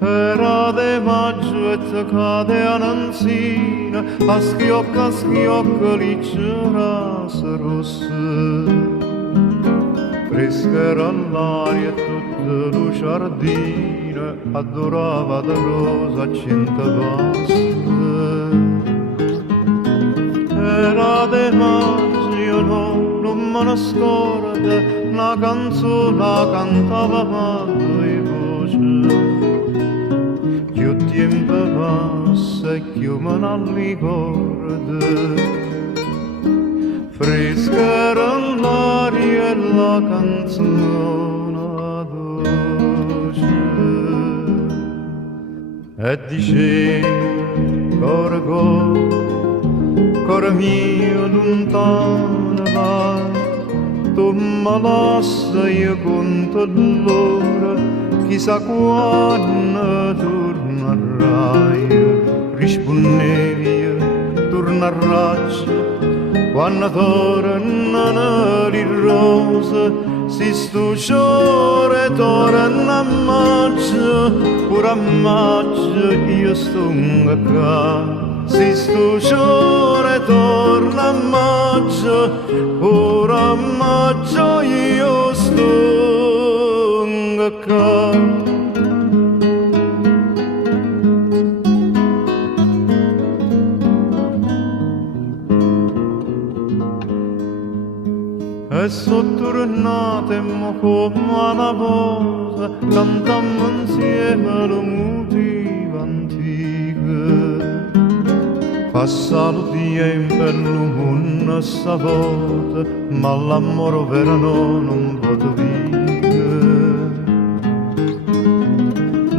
Era de maggio e cade a Nanzina, a schiocco li c'erase rosse. Fresca era l'aria e tutta lo giardino adorava da rosa a cento basse. Era de maggio, non me ne scorda, una canzone cantava madre e voce. Più tempo passa e più me ne ricorda. Fresca era l'aria e la canzone dolce. E dice, cor mio lontano vai, tu mi lasci io conto l'ora, chissà quando tornerai. Rispondevi, tornerai quando tornano le rose, si sto giorno torna a maggio, pure a maggio io sto qua. Si sto giorno torna a maggio, pure a maggio io sto qua. E sono tornate come una volta, cantammo insieme le motive antiche. Passato tempo e il mondo sta volta, ma l'amore vero non può vivere.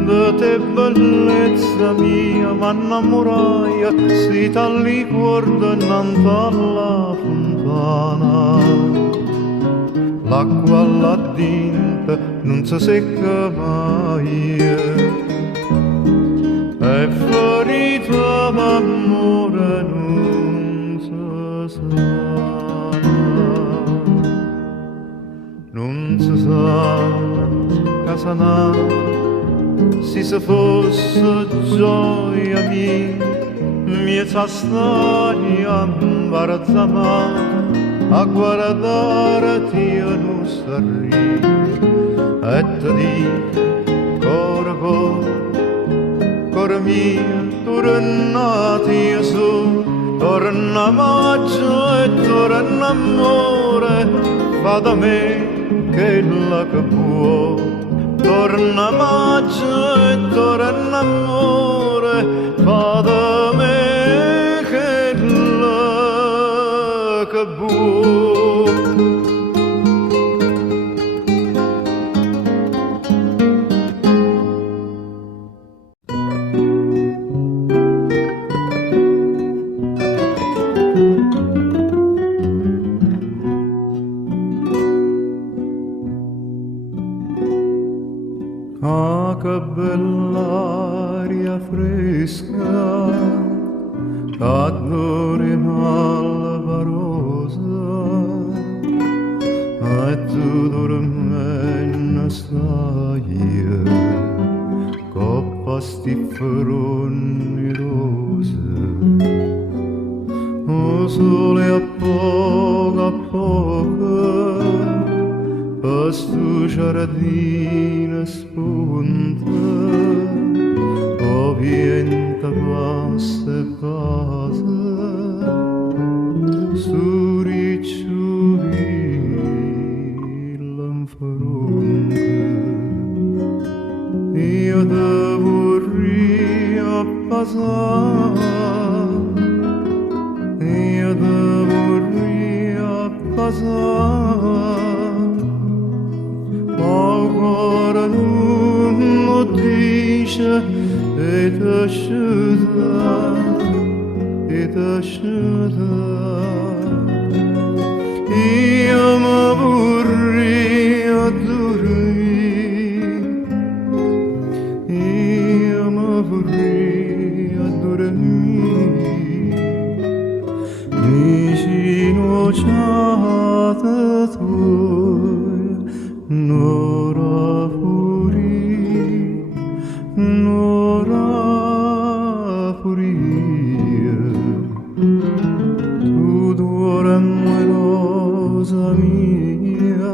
De te bellezza mia m'innamorai, si talli guarda innanzi alla fontana. L'acqua là dentro non si secca mai, è ferita d'amore non si sana. Non si sa che sarà, se fosse gioia mia storia imbarazzata, a guardarti io non starei e ti dico cor mio tornati io su, torna maggio e torna amore, fa da me che la che può. Torna maggio e torna amore, fa da me che la che può. Ah, che bell'aria fresca, t'adori malvarosa, e tu dormendo stai, coppa stifferoni rose. O sole a poco, stu giardino spunta, o vienta passa e passa, su ricciuvi l'anfronte. Io devo riappasare, io devo riappasare. Agora non lo dice ed asciuga. Io mi vorrei a dormire, io mi vorrei a dormire. vicino già tu nora furia, nora furia, tu dormi rosa mia,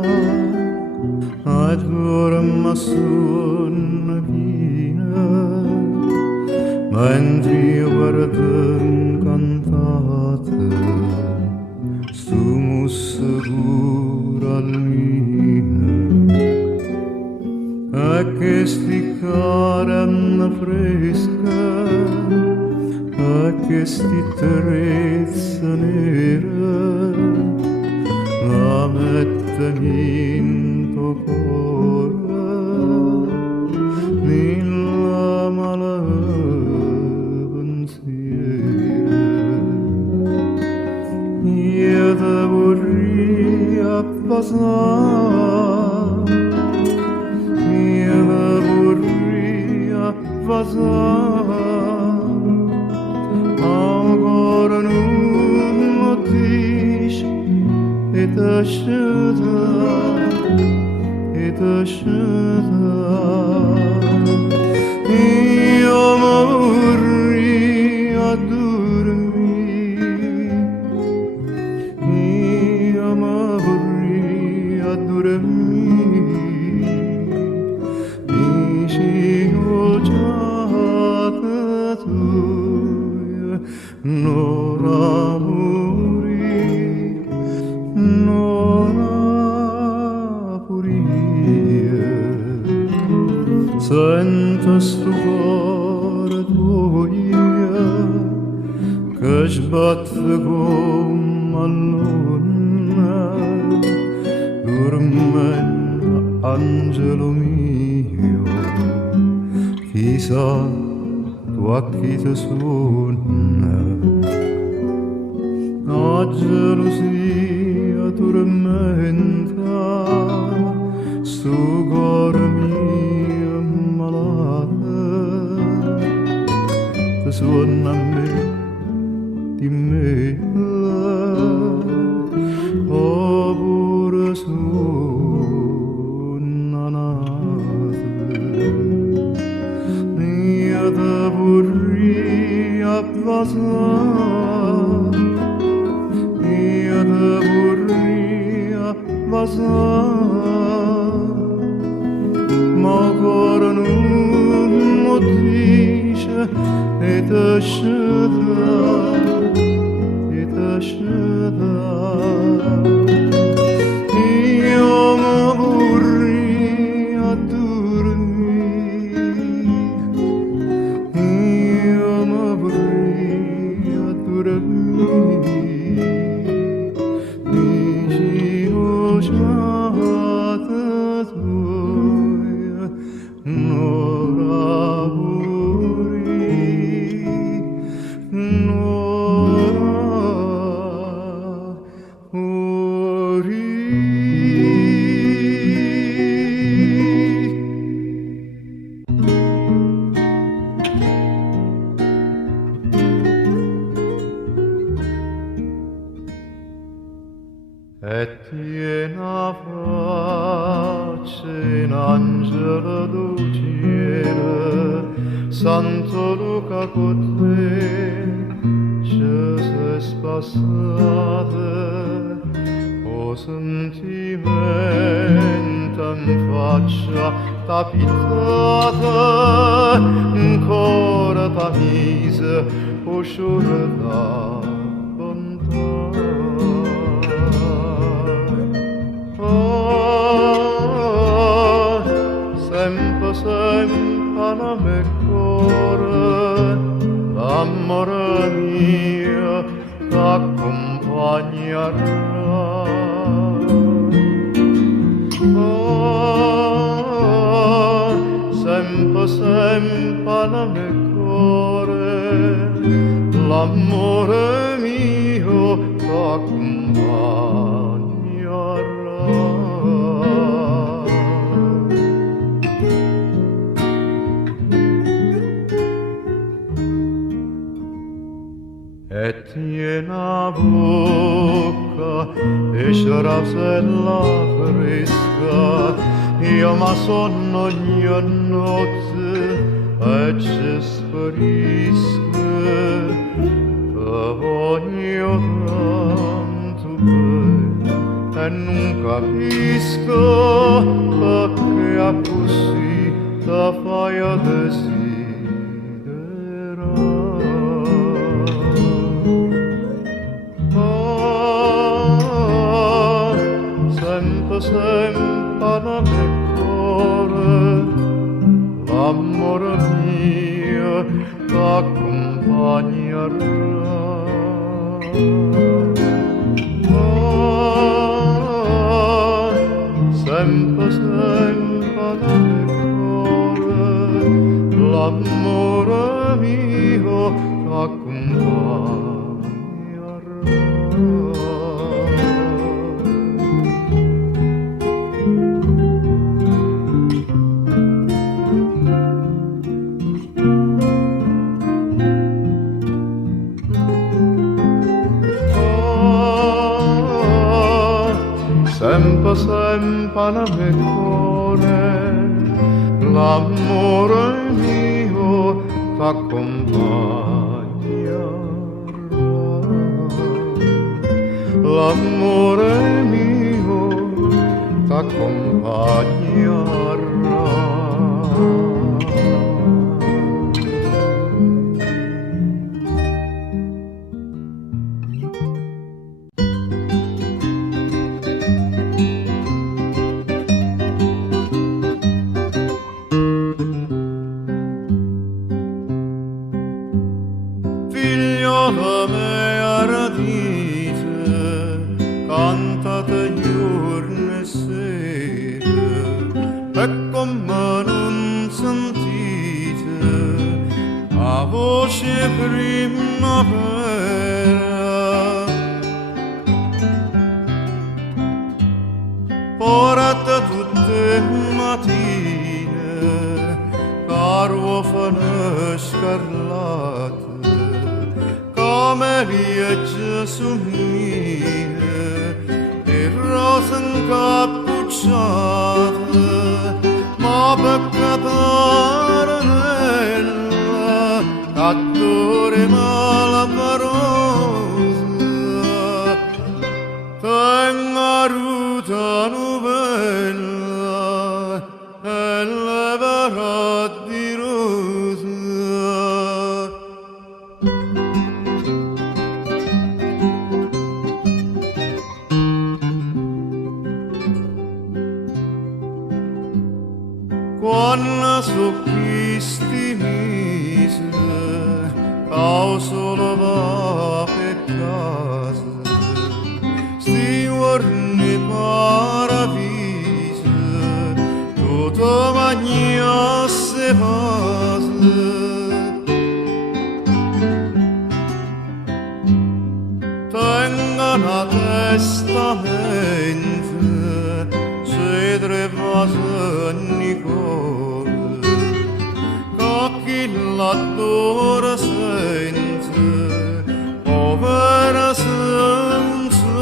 ad dormi sonna pina, mentre io guardo incantate, stumo sicura almina, e che sti carne fresca, e che sti trezza nera, la mettemi in tuo cuore, nella mala pensiera. Io te vorrei passare, io te vorrei passare, ancora non lo dici, e te scelta, e te scelta. Io vorrei a dormire, io vorrei a dormire, vicino già tu, non morire, non morire. Sento sto cuore tuo che sbatte come a luna, dormendo angelo mio, chissà tu a chi ti suona. La gelosia tormenta sto cuore mio malato, ti suona a me, di me, oppure suona nata. Io te vorrei abbassare, io te vorrei abbassare, ma ancora non lo dice e te scelta, e te scelta. Io mi vorrei a dormire, io mi vorrei a dormire, vicino già tu, non morire, non morire. E tiena faccia in angelo d'ucciere, Santo Luca con te, Gesù spassate, o sentimento in faccia t'abitate, ancora t'amise, o sciore da bontà. Sempre, sempre nel mio cuore, l'amore mio t'accompagnerà. Sempre, sempre nel mio cuore, l'amore mio t'accompagnerà. Et tiena bocca e sciarasella fresca, io ma sonno ogni notte e ci sparisco, te voglio tanto bene e non capisco perché a così te fai a sempre nel cuore l'amore mio t'accompagnerà. Sempre, sempre nel cuore l'amore mio t'accompagnerà. Sempre, sempre nel mio cuore l'amore mio t'accompagnerà. L'amore mio t'accompagnerà. Figliola mia radice, cantate giorno e sera, e come non sentite la voce primavera. Porta tutte le mattine, carofane scarlatte, camelie gelsomine e rose incappucciate, ma peccatore nella cattore malaporosa, tenga ruta novella e leverà di rosa. Quando su questi mesi causa la va per casa, sti giorni paravisi, tutto magnasse pase. Tenga una testamento, se trevase Nicole, che l'adora senza, povera senza,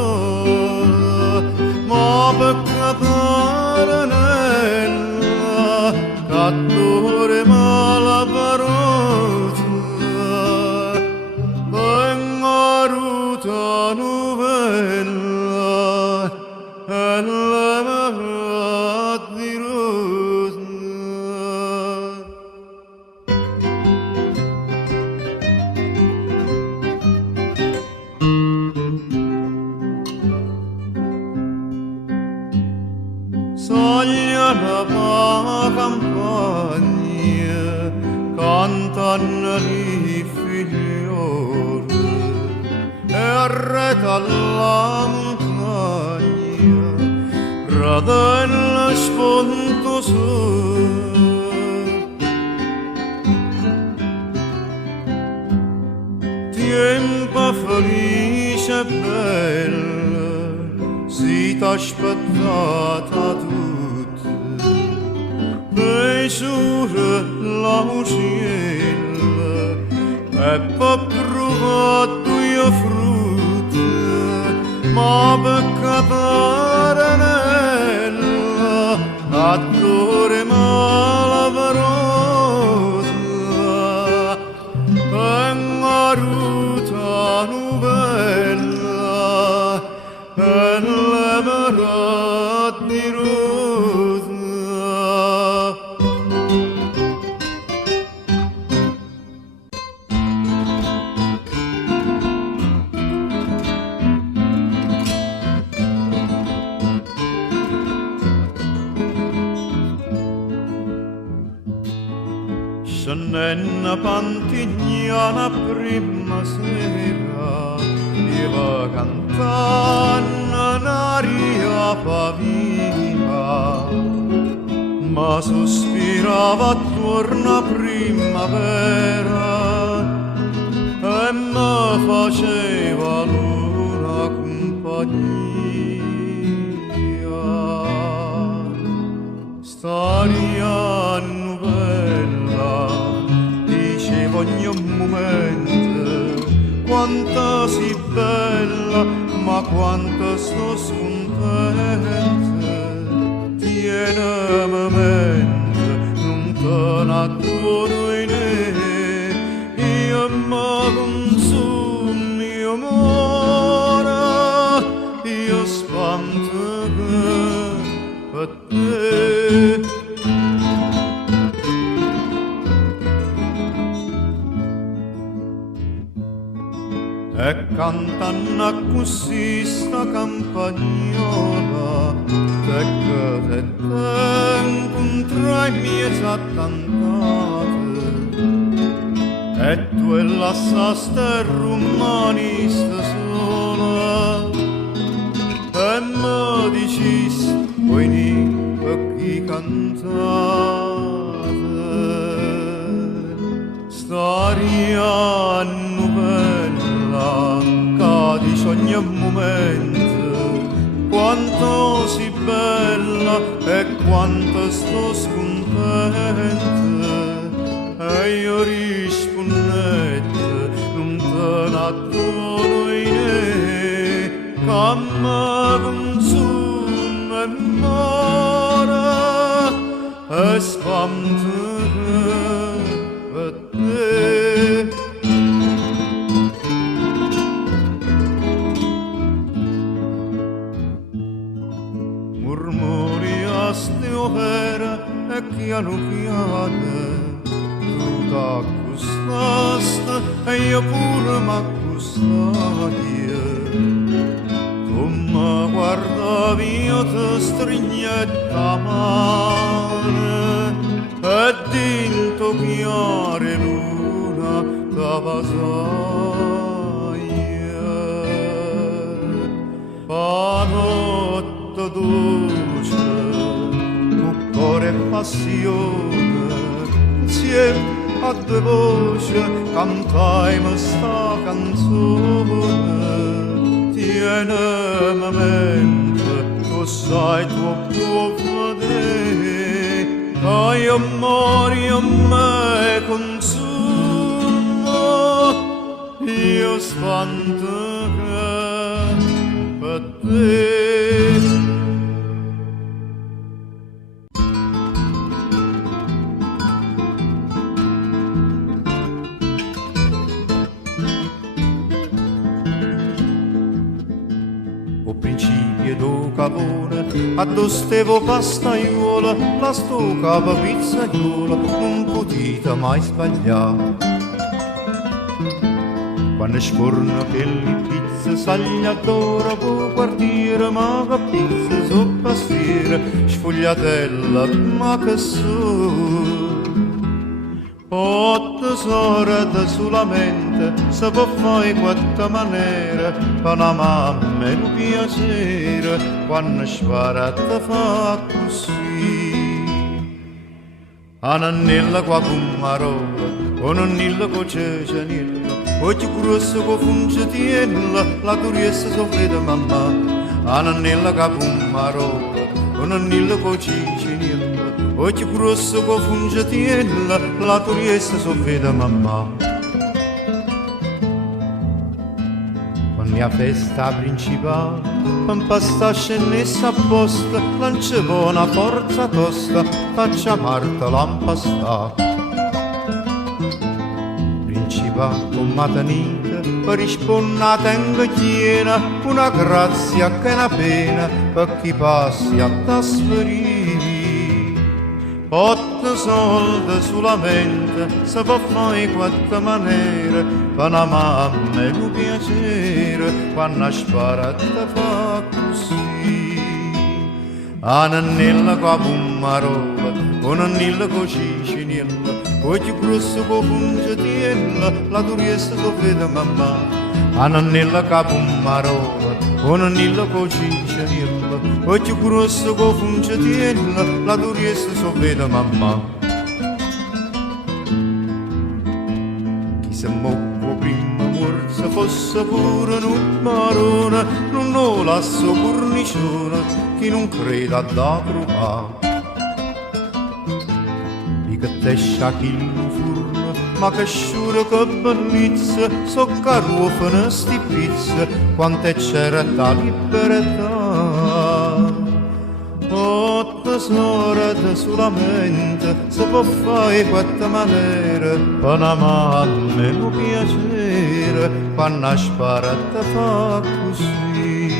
ma peccatore nella, cattore malaporosa, venga ruta novella e leverà di rosa. Soglia la campagna, cantano i figlioli e arreta la montagna, radella spontosa. Tempo felice e bello, si t'aspettata tutti, e giura la uccella e poi provato io frutto, ma peccatore nella, attore malabrosa, pengaruta novella, e le meratti rosa. Scendendo Pantignana prima sera, iva cantando un'aria pavima, ma sospirava attorno a primavera e mi faceva l'una compagnia. Staria novella, dicevo ogni momento, quanto si bella, ma quanto sto scontenta. Tienimi mente, non te ne adoro in io mi consumi amore, io spanto per te. E cantano così sta campagnola, te che te incontrai miei attantate, e tu e lasciaste romanista sola, e mi dicesti poi ni per chi cantate. Staria novella, che dice ogni momento, quanto si bella e quanto sto scontenta. E io rispondette, non te ne adoro in che mi consuma amore e spanta per te. Murmuriaste overa e piano piano tu t'accostaste e io pure m'accostai. Tu mi guardavi, io ti stringetti la mano e dinto chiare luna t'avvasaia. Pa notte dolce, con cuore e passione, insieme a due voci cantaimo sta canzone. Tienimi a mente, tu sai tuo può vedere, che io mori a me consuma, io spanto per te. Principio do cavone, addostevo pastaiola, la stocava pizzaiola, non potete mai sbagliare. Quando sforno che le pizze sagliadora, può quartiere, ma che pizze so pastiere, sfogliatella, ma che so. Otto sorelle solamente, se può fare in quattro maniere, per una mamma è un piacere, quando sparata fa così. A nannella qua con marola, o nannella con cecenilla, oggi grosso con fungetilla, la curiessa soffrita mamma. A nannella qua con marola, o nannella con cecenilla, oggi grosso con fungetilla, la curiessa soffrita mamma. mia festa principale, un pasta scennessa apposta, lanciavo una forza tosta, faccia Marta l'ampasta. Principale con matanita, per rispondere tengo chiena, una grazia che è una pena, per chi passi a trasferire. 8 soldi solamente, se può fare quattro maniere, per una mamma è un piacere, quando spara te fa così. A nannella con pummarola, con nannella con cicinella, con più grosso con fungetella, la turiesta lo vede mamma. A nannella con pummarola, con nannella con cicinella, con più grosso con fungetella, la turiesta lo vede mamma. Chi se mocco prima morsa fosse pure un marone, non lo lasso cornicione, chi non crede a da provare. Di che te sciacchi il furno, ma che sciure che bellezza, so carofane sti pizze, quante c'era da libertà. 8 sorate solamente, se può fare quattro maniere, per una mamma è un piacere, quando spara te fa così.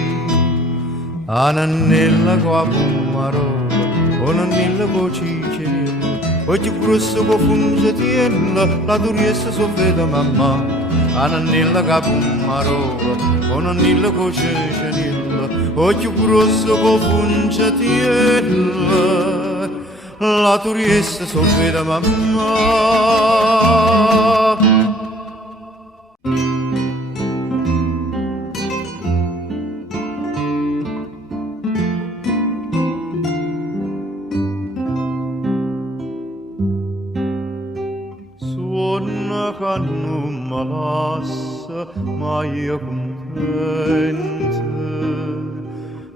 A nannella con pummarola, con nannella con cicinella, con più grosso con fungetella, la turiesta so vede mamma. A nannella con pummarola, con nannella con cicinella, con più grosso con fungetella, la turiesta so vede mamma. Che non mi lascia mai contenta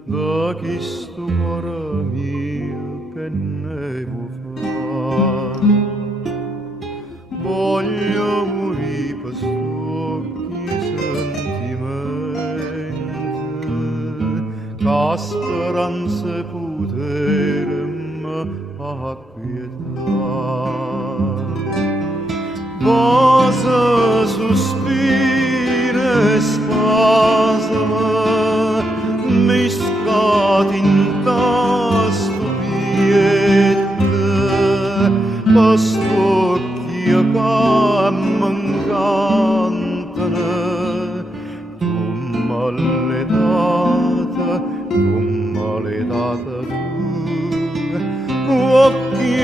da questo cuore mio che ne può fare. Voglio morire per stocchi sentimenti, che speranza e potere mi acquietare. Cosa sospira e spasma, mi scati in tasto piette, pastocchi che m'encantano, tu maledata tu, occhi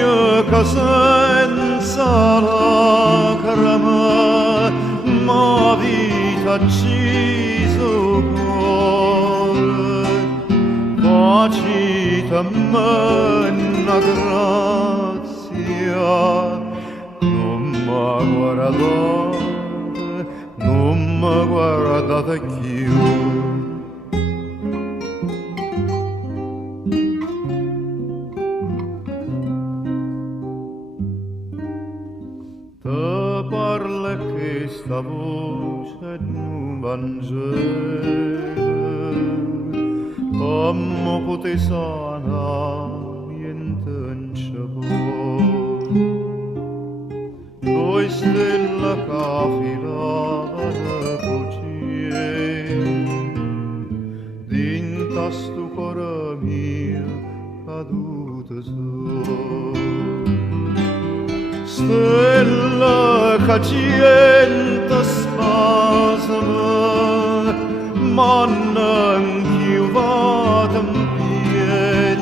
che senza lacrime, ma vita acceso cuore, facitemi una grazia, non mi guardate più. Parla questa voce d'un Vangelo, come pote sana niente in cielo. Due stelle che filavano voce, dinta sto cuore mio cadute su. Stella che gente spasma, ma non chiuvata in piede,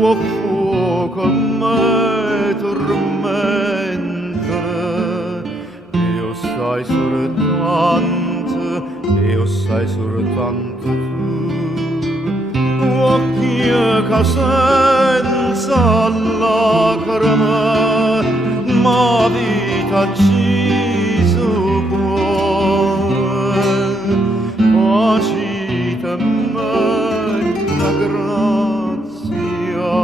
o fuoco me tormenta, io sai soltanto tu, occhi che senza lacrime, ma vita acceso cuore, facitemi una grazia,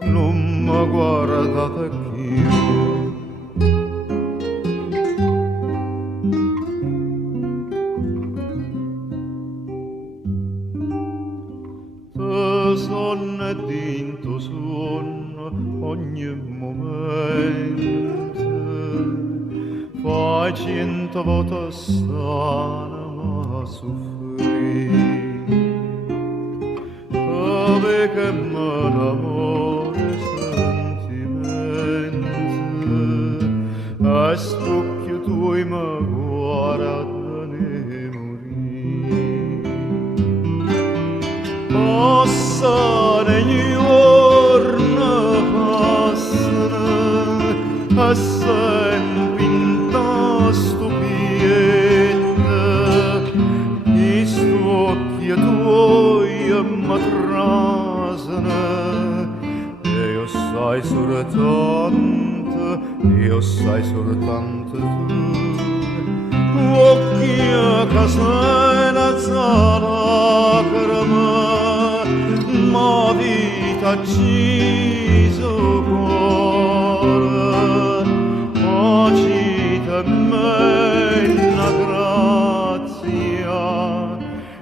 non mi guardate più. mai 100 volte stanno a soffrire, dove che me l'amore sentimento, a st'occhio tuoi mi guardano e morire. Passano i giorni, passano, sempre in ta stupietta, i st'occhi tuoi m'attrasano, e io sai soltanto, io sai soltanto tu, occhi che sei una lacrima, ma vita acceso cuore, facite me una grazia,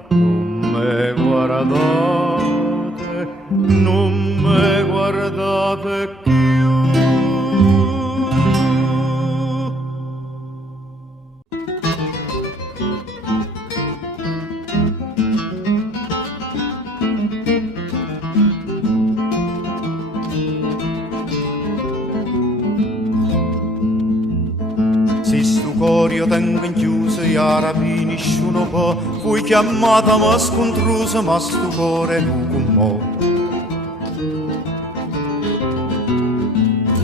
non me guardate, non me guardate più. Io tengo in chiuso e ora finisce un po', fui chiamata ma scontrusa, ma sto cuore non con mo'.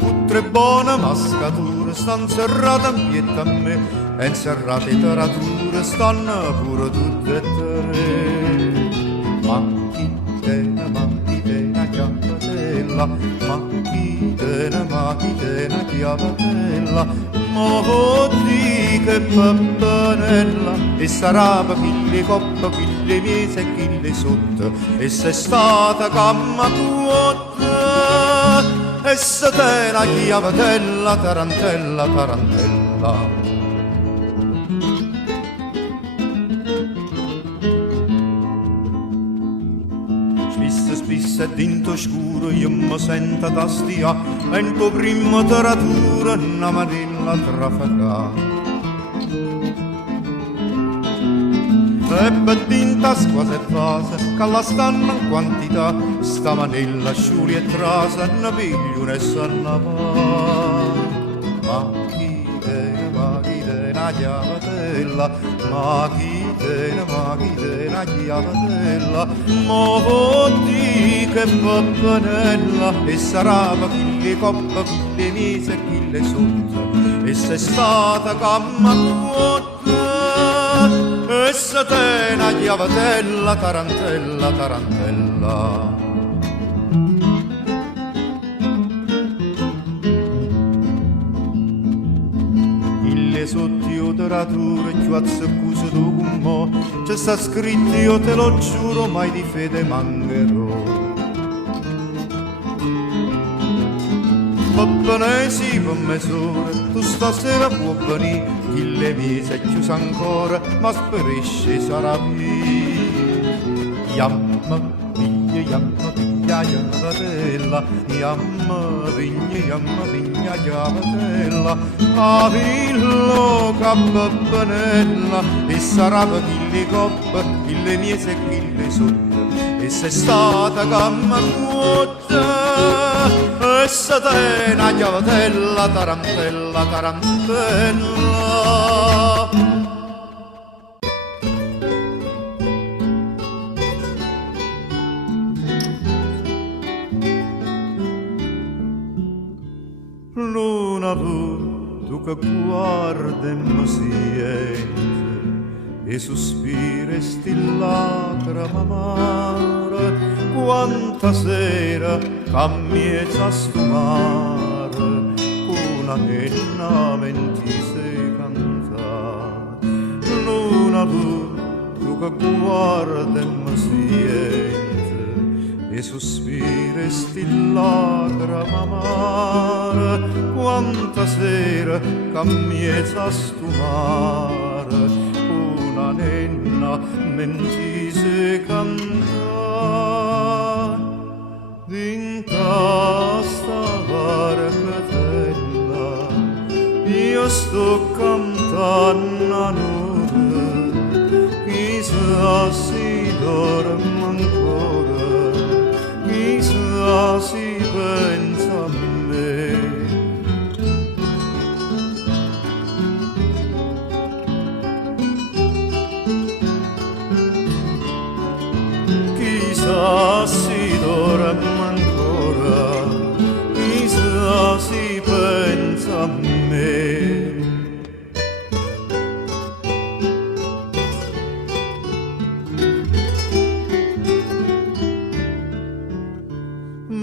Tutte buone mascature stanno serrate in pietta a me, e inserrate in tarature stanno pure tutte e tre. Machitena, chiavatella, machitena, chiavatella, Modi che pappanella, e sarà chi le coppa, chi le miese e chi le sotto, e se è stata camma tuotta, e se te la chiavatella, tarantella, tarantella. Spisse dinto scuro io mi sento da stia, e in tuo prima taratura una manella trafagà. E per dinta squase e fase, che la stanno in quantità, sta manella sciuli e trasa, ne piglio e sanna va. Machitena, chiavatella, machitena, chiavatella, modi che pappanella, e sarà chi le coppa, chi le mise e chi le sotto, e se è stata camma tuotta, e se te una chiavatella, tarantella, tarantella. Sotto io taratura e più azzeccuso tu con mo, c'è sta scritto io te lo giuro mai di fede mancherò. Va bene sì per mezz'ora, tu stasera può venire, chi le mise è chiusa ancora, ma sperisce sarà qui. Yamma piglia, chiavatella, yamma piglia, chiavatella, a villo cappanella, e sarà chi le coppa, chi le miese e chi le sotto, e se è stata camma tuotta, e se te una chiavatella, tarantella, tarantella. Luna tu che guarda e mi siente, e sospira e stillacrima amara, quanta sera cammiezza a sfumare, una henna mentise cantare. Luna tu che guarda e mi siente, e sospira e stillacrima amara, quanta sera cammiezza a stumare, una nenna mentise cantare. Dinta sta barcatella io io sto cantando a nube, chissà si dorme ancora, chissà si pensa a me. Chissà si dorme ancora, chissà si pensa a me.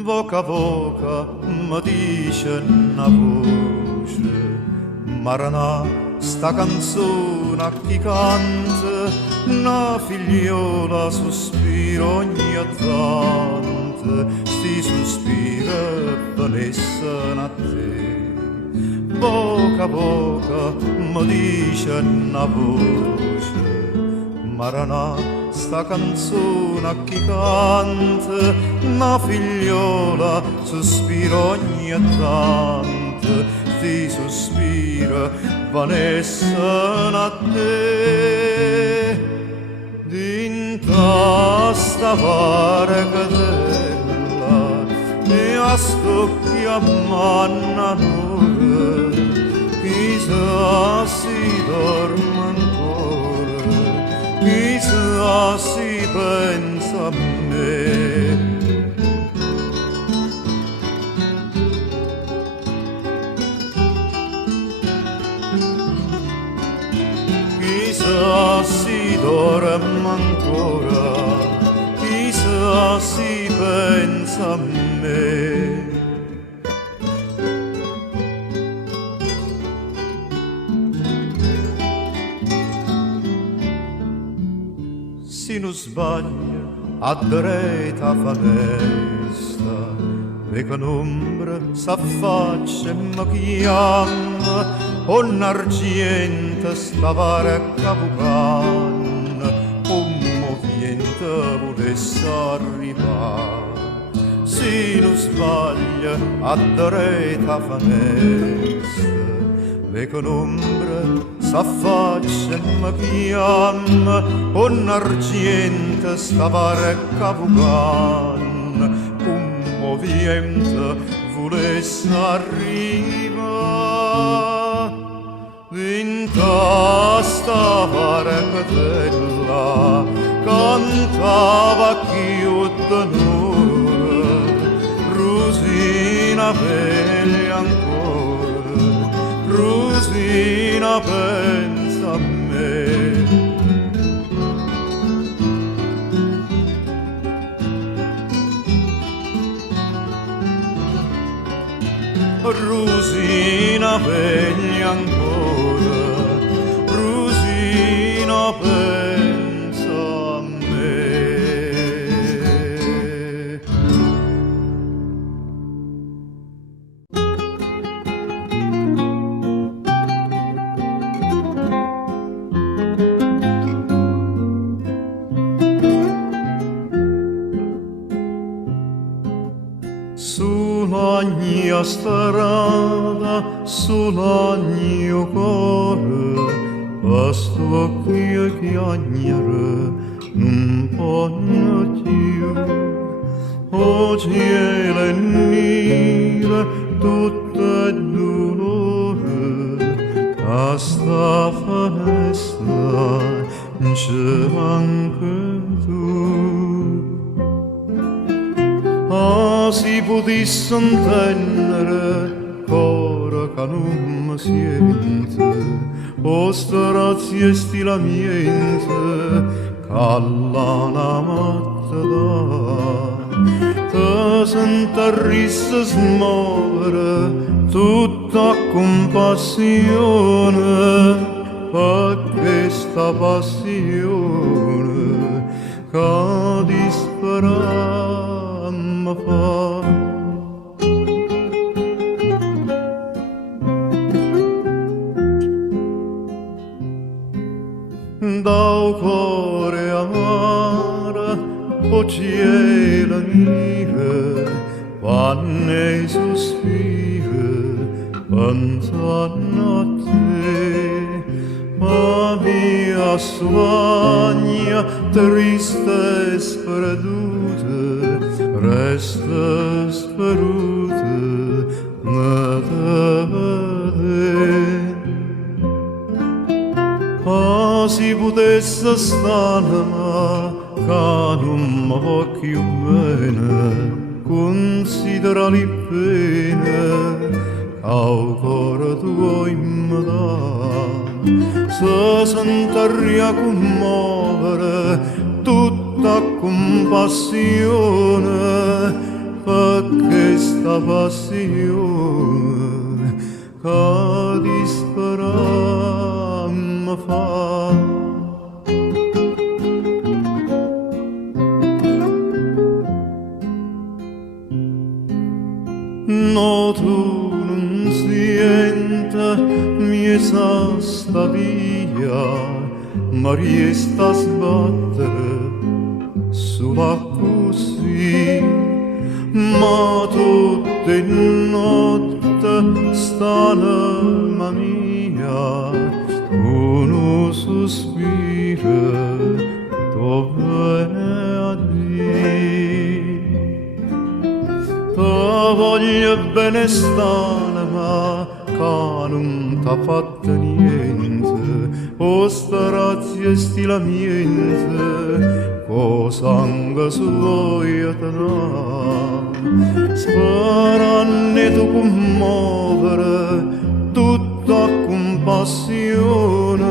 Voca a voca mi dice una voce, Maranà, sta canzone a chi canta, una figliola sospira ogni tanto, sti sospira venissero a te. Voca a voca mi dice una voce, Maranà, sta canzone a chi canta, una figliola sospira ogni tanto, ti sospira vanessero a te. Dinta sta varcatella mi sto chiamando, chissà si dorme ancora, chissà si pensa a me. Chissà si dorme ancora, chissà si pensa a me. Se non sbaglio, a dreta finestra, vedo un'ombra s'affaccia e mi chiama, un'argento stava raccavucando, un movimento volesse arrivare. Se non sbaglio, a dreta finestra, vedo un'ombra s'affaccia e mi chiama, un'argento stava raccavucando, un movimento volesse arrivare. Vinta stava racatella, cantava più d'onore, Rosina veglia ancora, Rosina pensa a me. Rosina veglia ancora, Rosina pensa a me. Sulla mia strada, sulla mio cuore, questo che chiagnere non può più. O cielo è nero, tutto è dolore, a sta finestra c'è anche tu. Si potesse intendere cora che non mi sente, o strazie stila miente che alla matta dà. Te sentirisse smuovere tutta compassione per questa passione che disperare fa. Dal cuore amara, o cielo mio, quando sospira, pensando a te. a mia Spagna triste e sperduta, resta sperduta na te. Si potesse stare che non mi va più bene, considerali bene, al cuore tuo mi dà, se sentaria commuovere tutta compassione, perché sta passione che disperare mi fa. No, tu non sienta, mi sta via, ma riesta a sbattere sulla così, ma tutte notte sta l'anima mia, uno sospiro, dove a dire. Voglio bene stare ma che non t'ha fatto niente, o starazia stilamiente, co sangue suoi tenà, sperando tu commuovere tutta compassione,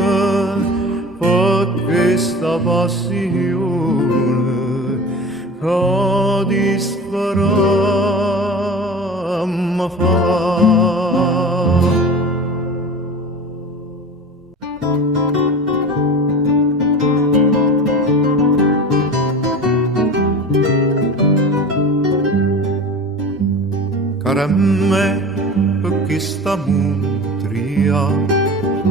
perché sta passione che disperare mi fa. Cara me, perché sta mutria,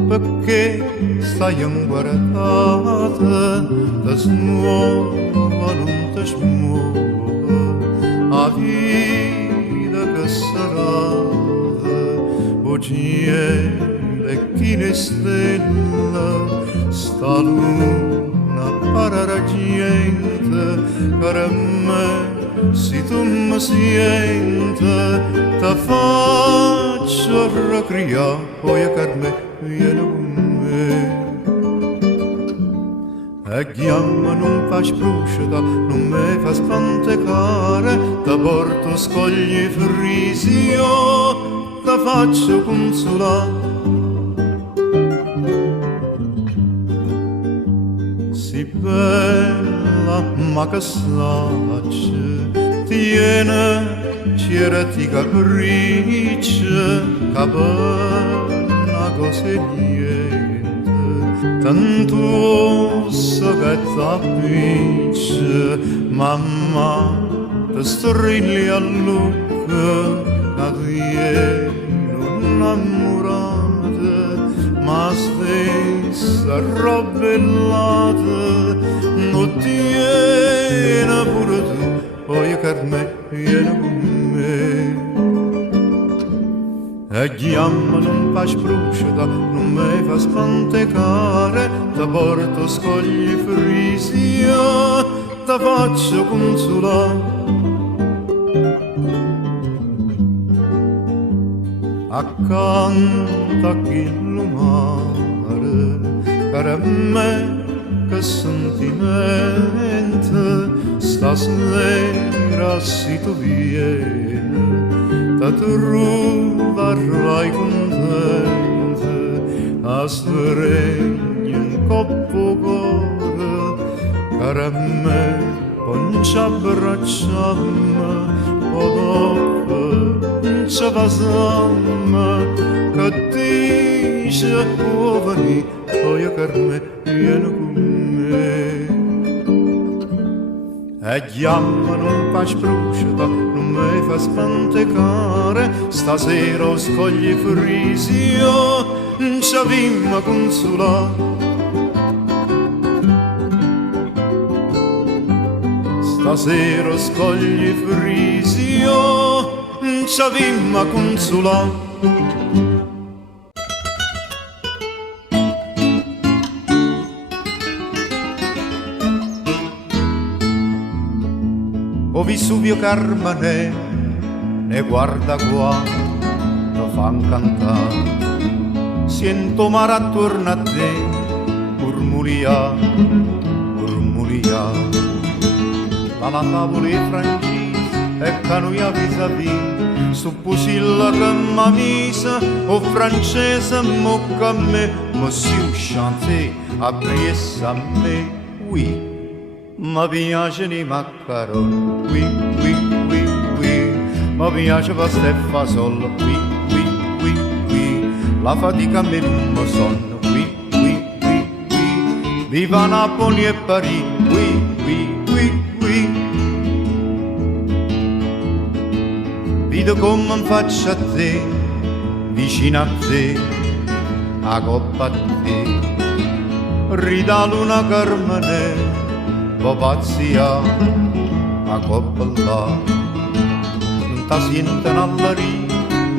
perché stai inguardata, da smuova non ti smuova, a vita che sarà, oggi è le chine stelle, sta luna pararaggiente, cara me, se tu mi senti, ti faccio racriare, poi a carme vieni con me. E chiama non fa sprusciata, non mi fa spantecare, ti porto scogli frisi, io ti faccio consolare. Si bella ma che sace, tiene certi capricci, che bella cosa niente, tanto so che t'appicci, mamma ti strilli a lucca, che viene innamorata, ma stessa robellata, non tiene pure tu, poi Carme viene con me. E chiama non fa sprusciata, non mi fa spantecare, ti porto scogli frisi, ti faccio consolare. Accanto a chi lo mare, cara me, che sentimento, stasera se tu vieni, ti troverai contenta, a sfregni un coppo cuore, cara me, non ci abbracciamo, o dopo ci pasiamo, che dice giovani, poi a Carme vieni con me. E chiama non fa sprusciata, non mi fa spantecare, stasera o scogli frisi, io non ci avvimmo consolare. Stasera o scogli frisi, io non ci avvimmo consolare. Vesuvio Carmane, ne guarda qua, lo fan cantare. Sento mare attorno a te, murmuria, murmuria. La tavola è francese e canoia vis-à-vis, su Pusilla che m'ha misa, o francese mocca a me, ma si chanter appresso a me, oui. Mi piacciono i maccaroni, oui, oui, oui, oui. Mi piace pasta e fasola, oui, oui, oui, oui. La fatica a me non mi sonno, oui, oui, oui, oui. Viva Napoli e Parigi, oui, oui, oui, oui. Vedo come mi faccio a te, vicino a te, a coppa a te. Rida luna Carmane, pazzia, a coppa là. Non ta sentono all'aria,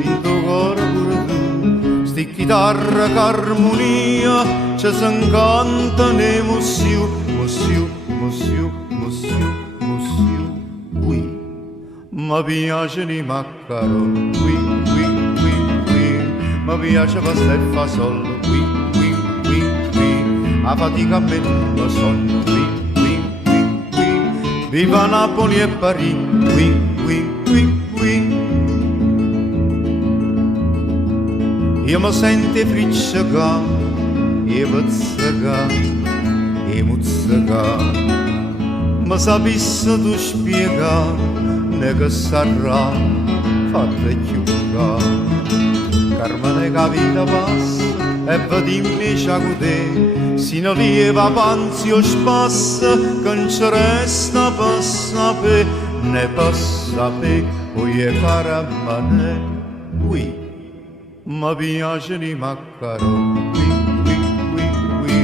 in tuo cuore pure tu. Sti chitarra c'armonia, ci s'incantano emozioni, emozioni, emozioni, emozioni, emozioni. Oui, mi piacciono i maccaroni, oui, oui, oui, oui. Mi piace pasta e fasola, oui, oui, oui, oui. A fatica a me non lo sonno, oui. Viva Napoli e Parigi, oui, oui, oui, oui. Io mi sento friccica, e pizzica, e muzzica. Ma sapesse tu spiega, ne che sarà fatta chiuga. Carmane che vita passa, e vedimmi c'ha con te. Si non lieva avanti o spassa, che non ci resta per sapere, ne per sapere, poi Carmane, oui. Mi piacciono i maccaroni, oui, oui, oui, oui.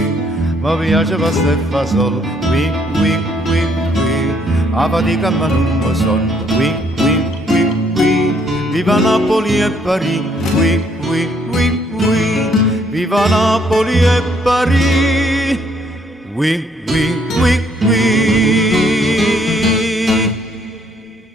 Mi piace pasta e fasola, oui, oui, oui, oui. A fatica ma non mi sonno, oui, oui, oui, oui. Viva Napoli e Parigi, oui, oui, oui, oui. Viva Napoli e Parigi, oui, oui, oui, oui.